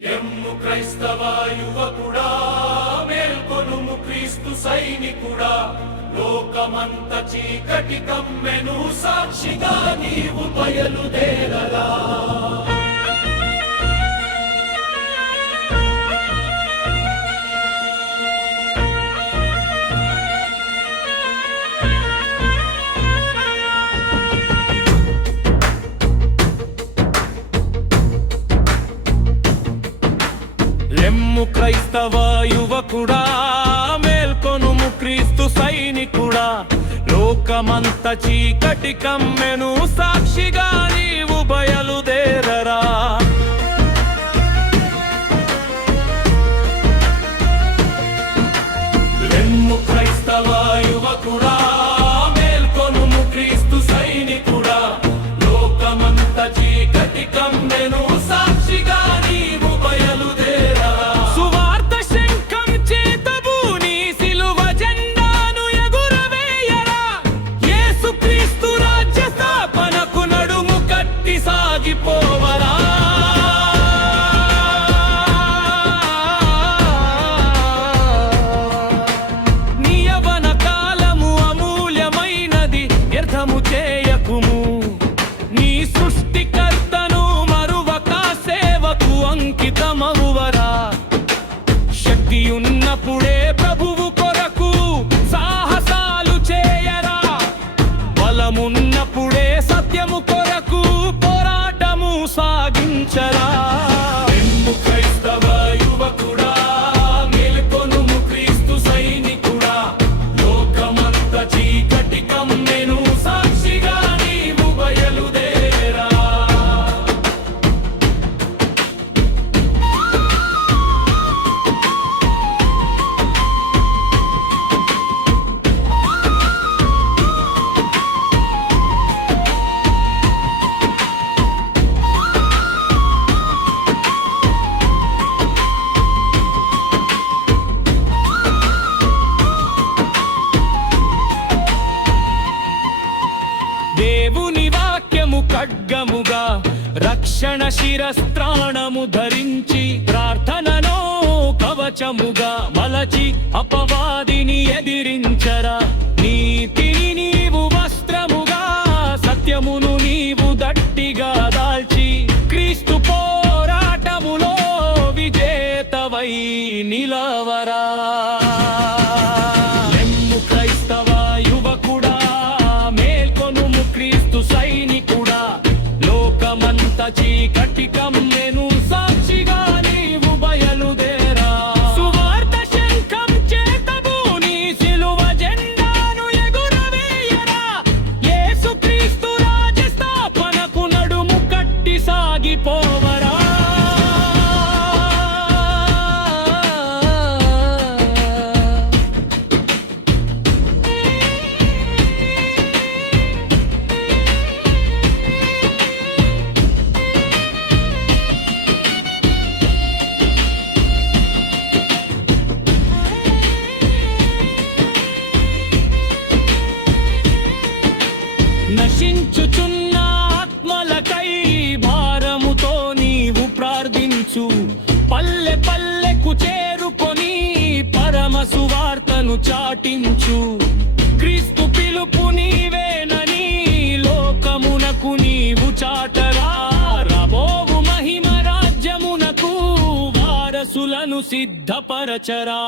M క్రైస్తవ యువకుడా మేల్కొనుము క్రీస్తు సైనికుడా లోకమంత చీకటి కమ్మెను సాక్షిగా నీవు బయలుదేరలా ఎమ్ము క్రైస్తవ యువకుడా మేల్కొనుము క్రీస్తు సైనికుడా. లోకమంత చీకటి కమ్మెను సాక్షిగా నీవు బయలుదేరరా. సాగించరా? ఎమ్ము క్రైస్తవ యువకుడా మేల్కొనుము క్రీస్తు సైనికుడా లోకమంత చీకటి ఖడ్గముగా రక్షణ శిరస్త్రాణము ధరించి ప్రార్థనలో కవచముగా మలచి అపవాదిని ఎదిరించరా. నీతిని నీవు వస్త్రముగా సత్యమును నీవు దట్టిగా చీకటి నేను నశించుచున్న ఆత్మలకై భారముతో నీవు ప్రార్థించు. పల్లె పల్లెకు చేరుకొని పరమ సువార్తను చాటించు. క్రీస్తు పిలుపు నీవేనని లోకమునకు నీవు చాటరా. రబోవు మహిమ రాజ్యమునకు వారసులను సిద్ధపరచరా.